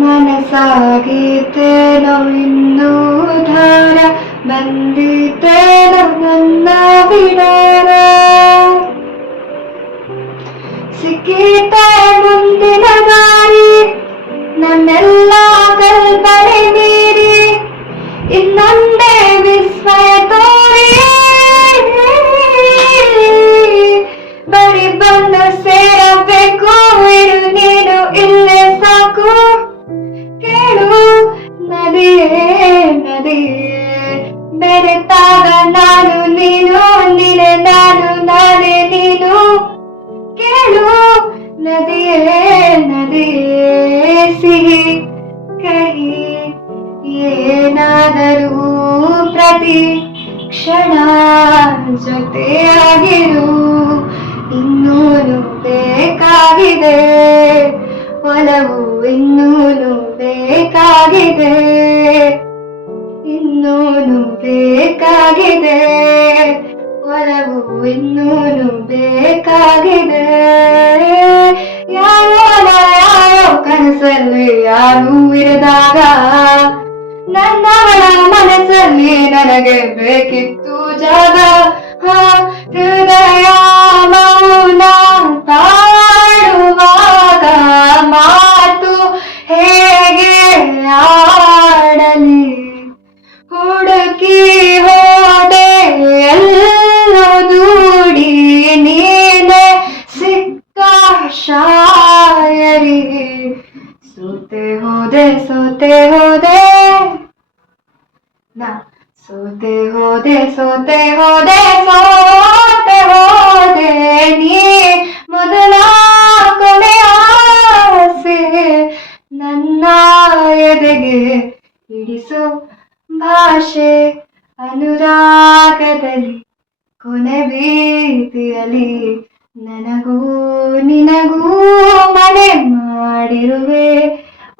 ಮನಸಾಗಿತ್ತೇನೋ ಇನ್ನೂ ಧಾರ ಬಂದಿತ್ತೇನೋ ನನ್ನ ವಿಡಾರ ಸಿಕ್ಕಿತೆ ಮುಂದಿನ ದಾರಿ ನನ್ನೆಲ್ಲ ಕಲ್ಪನೆ ಮೀರಿ ಇನ್ನೊಂದೇ ವಿಸ್ಮಯ ತೋರಿ ಬಳಿ ಬಂದು ಸೇರಬೇಕು ಇರು ನೀನು ಇಲ್ಲೇ ಸಾಕು ಕೇಳು ನದಿಯೇ ನದಿಯೇ ಬೆರೆತಾಗ ನಾನು ನೀನು ನೀನೆ ನಾನು ನಾನೇ ನೀನು ಕೇಳು ನದಿಯೇ ನದಿಯೇ ಸಿಹಿ ಕಹಿ ಏನಾದರೂ ಪ್ರತಿ ಕ್ಷಣ ಜೊತೆಯಾಗಿರು ಇನ್ನೂನು ಬೇಕಾಗಿದೆ ಒಲವು ಇನ್ನೂನು ಬೇಕಾಗಿದೆ ಇನ್ನೂನು ಬೇಕಾಗಿದೆ ಒಲವು ಇನ್ನೂನು ಬೇಕಾಗಿದೆ ಯಾರೋ ಯಾರೋ ಕನಸಲ್ಲಿ ಯಾರೂ ಇರದಾಗ ನನ್ನವಳ ಮನಸ್ಸಲ್ಲಿ ನನಗೆ ಬೇಕಿತ್ತು ಜಾಗ ಹೃದಯ ಮೌನ ತಾಳುವಾಗ ಮಾತು ಹೇಗೆ ಆಡಲಿ ಹುಡುಕಿ ಹೋದೆ ಎಲ್ಲೋ ದೂಡಿ ನೀನೆ ಸಿಕ್ಕ ಶಾಯರಿ ಸೋತೆ ಹೋದೆ ಸೋತೆ ಹೋದೆ ನಾ ಸೋತೆ ಹೋದೆ ಸೋತೆ ಹೋದೆ ಸೋತೆ ಹೋದೆ ನೀ ಮೊದಲ ಕೊನೆಯ ಆಸೆ ನನ್ನ ಎದೆಗೆ ಹಿಡಿಸೋ ಭಾಷೆ ಅನುರಾಗದಲ್ಲಿ ಕೊನೆ ಬೀದಿಯಲ್ಲಿ ನನಗೂ ನಿನಗೂ ಮನೆ ಮಾಡಿರುವೆ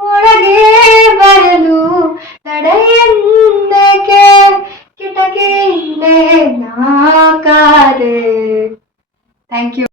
ಒಳಗೆ ಬರಲು ತಡೆಯೆಂದಕ್ಕೆ ಕಿಟಕಿಯಿಂದೆ ನಾ ಕಾದೆ ಥ್ಯಾಂಕ್ ಯು.